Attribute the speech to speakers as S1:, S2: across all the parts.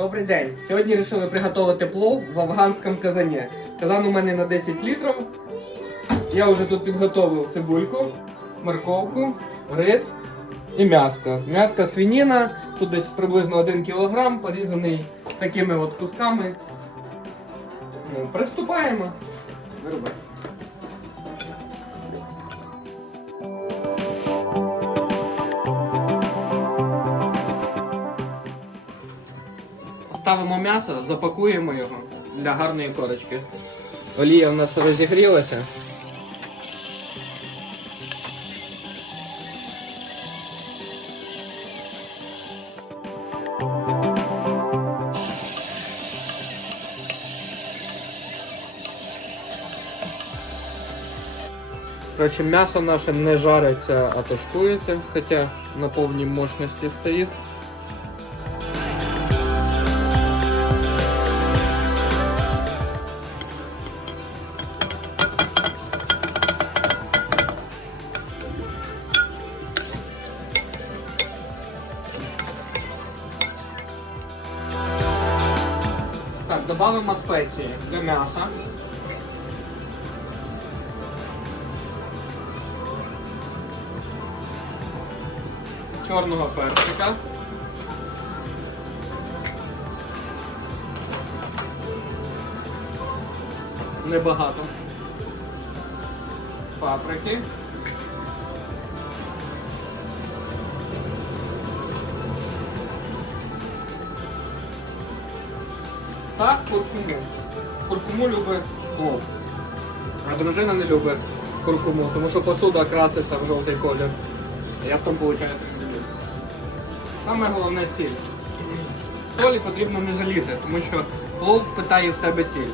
S1: Добрий день. Сьогодні вирішили приготувати плов в афганському казані. Казан у мене на 10 літрів. Я вже тут підготовив цибульку, морковку, рис і м'яско. М'яско свинина, тут десь приблизно 1 кг, порізаний такими от кусками. Ну, приступаємо. Вирубай. Ставимо м'ясо, запакуємо його для гарної корочки. Олія в нас розігрілася. Короче, м'ясо наше не жариться, а тушкується, хоча на повній мощності стоїть. Додамо спеції для м'яса. Чорного перчика. Небагато. Паприки. Та куркуму. Куркуму любить плов. А дружина не любить куркуму, тому що посуда краситься в жовтий колір. Я в тому виходить не люблю. Саме головне сіль. Солі потрібно не жаліти, тому що плов питає в себе сіль.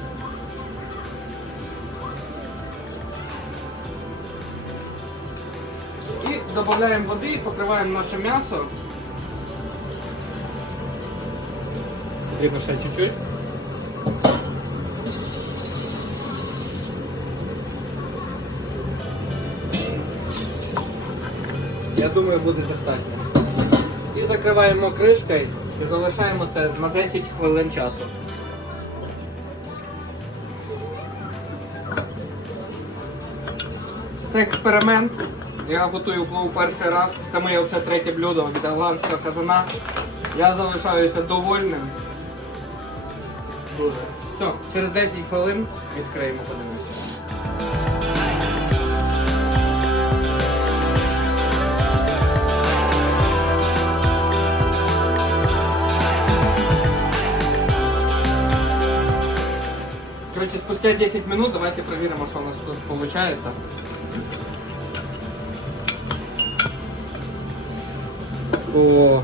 S1: І додаємо води, і покриваємо наше м'ясо. Потрібно ще чуть-чуть. Я думаю, буде достатньо. І закриваємо кришкою і залишаємо це на 10 хвилин часу. Це експеримент. Я готую плов перший раз. Це моє вже третє блюдо від афганського казана. Я залишаюся довольним. Дуже. Все, через 10 хвилин відкриємо, подивимося. Спустя 10 минут давайте проверим, что у нас тут получается. О.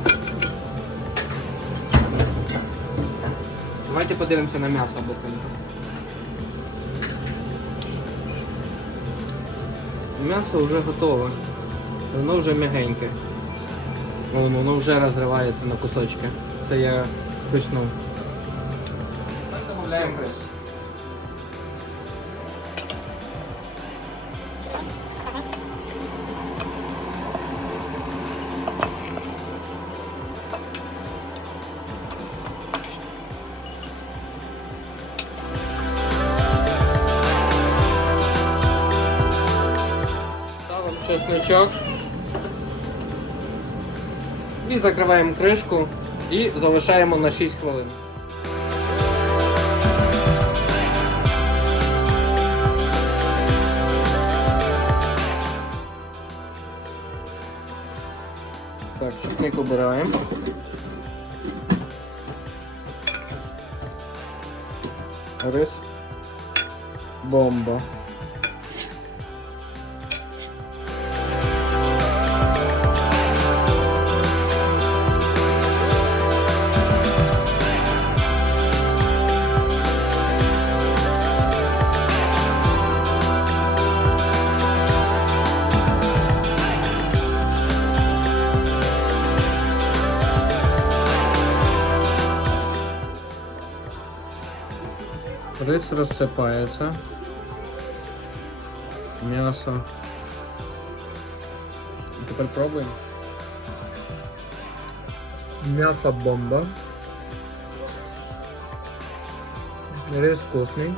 S1: Давайте подивимося на м'ясо быстренько. М'ясо вже готове. Воно вже м'ягеньке. Воно, воно вже розривається на кусочки. Це я почну. Додаємо рис. Ставимо. І закриваємо кришку і залишаємо на 6 хвилин. Так, чесник убираємо. Рис. Бомба. Рис расцепается, М'ясо. Теперь пробуем. М'ясо бомба. Рис вкусный.